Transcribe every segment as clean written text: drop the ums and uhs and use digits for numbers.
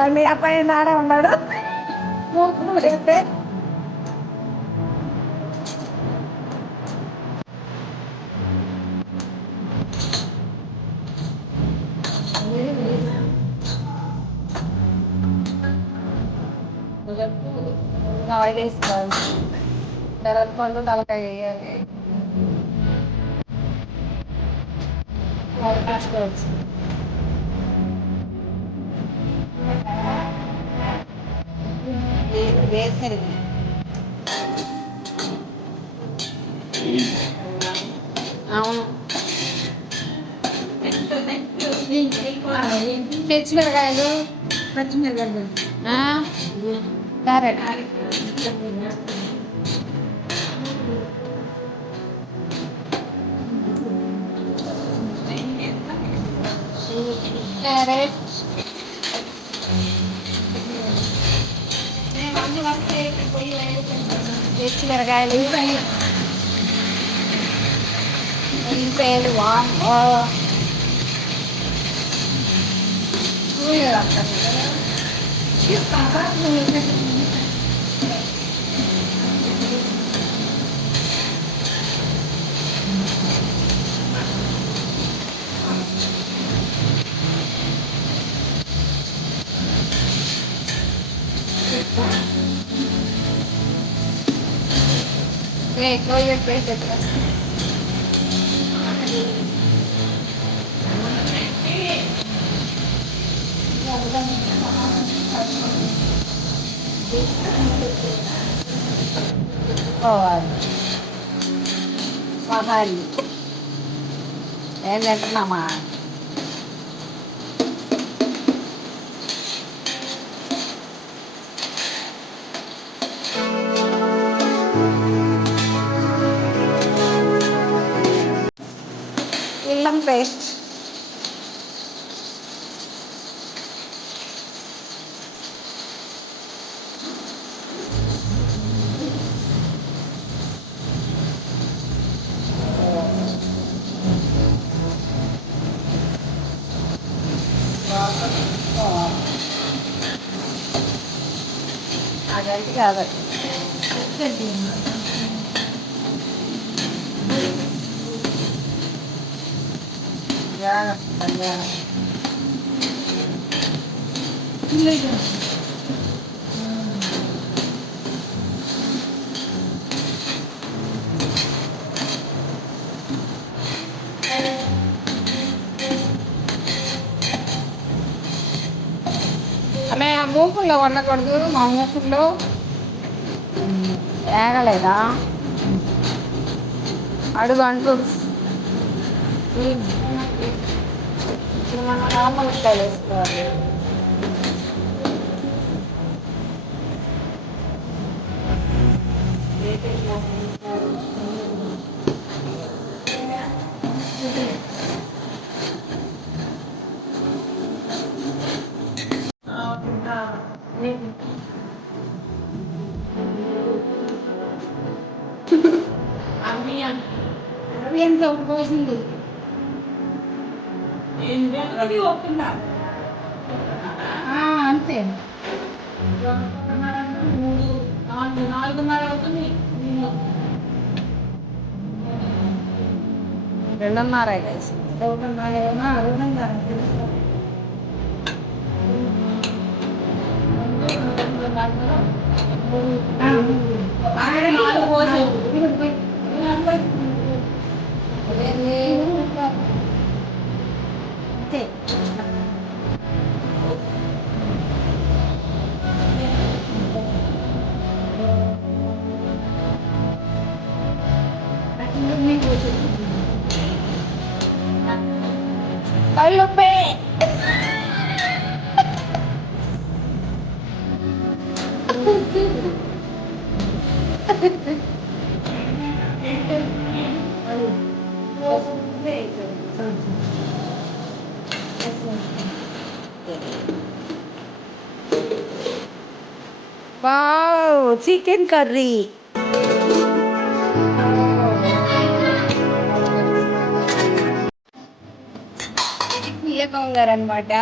మళ్ళీ అబ్బాయి నాడే ఉన్నాడు చెప్తే ఆయిల్ వేసుకోవాలి తర్వాత పండు తలకాయ వేయాలి వేసుకోవచ్చు వేసేది అవును పచ్చిమిరకాయలు పచ్చిమిరకాయలు క్యారెట్ క్యారెట్ పచ్చిమిరకాయలు ఉల్లిపాయలు Mahal. Enak naman. Ilang pesos? Agak agak. Ya, ada. అలా మూకుల్లో వండకూడదు మా మూకుల్లో ఏగలేదా అడుగు అంటూ మనం నార్మల్కాయలు వేసుకోవాలి అవి ఎంత పోసింది అంతే 4:30 అవుతుంది 2:30 కలిసి 2:30 అంతే కళ్ళొప్పే వావ్ చికెన్ కర్రీ ఇది తీయకొంగర్ అనమాట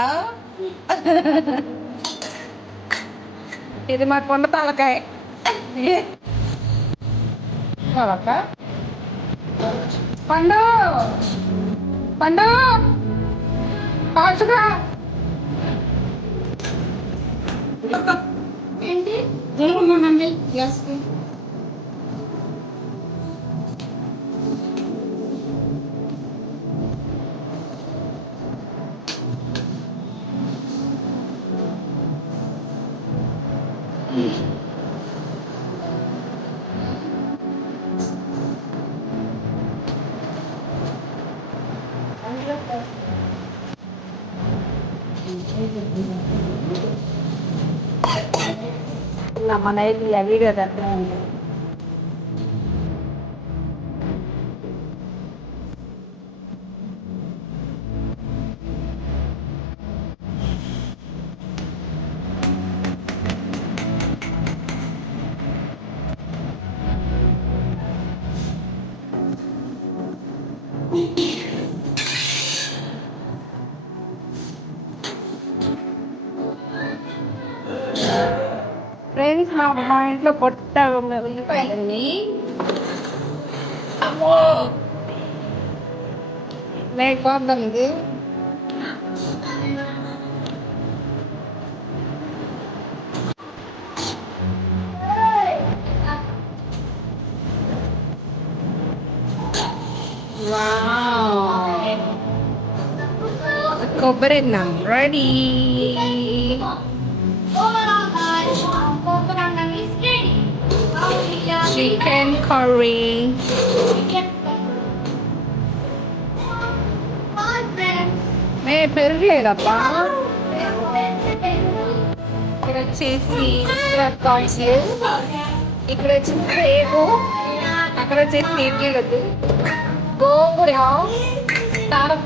ఇది మా కొండ తలకాయ పండు పండు కాల్చుగా ఏంటి దూరంగానండి గ్యాస్కి మన ఇల్లు అవి కదా ఫ్రెండ్స్ మా ఇంట్లో పొట్ట ఉల్లిపాయలండి అమ్మో లేకపోద్దాం ఇది కొబ్బరి అన్నం రెడీ చికెన్ కర్రీ మే పెరగలేదప్పా ఇక్కడ వచ్చేసి ఇక్కడ వచ్చేసి రేపు అక్కడ వచ్చేసి గోంగూర కారం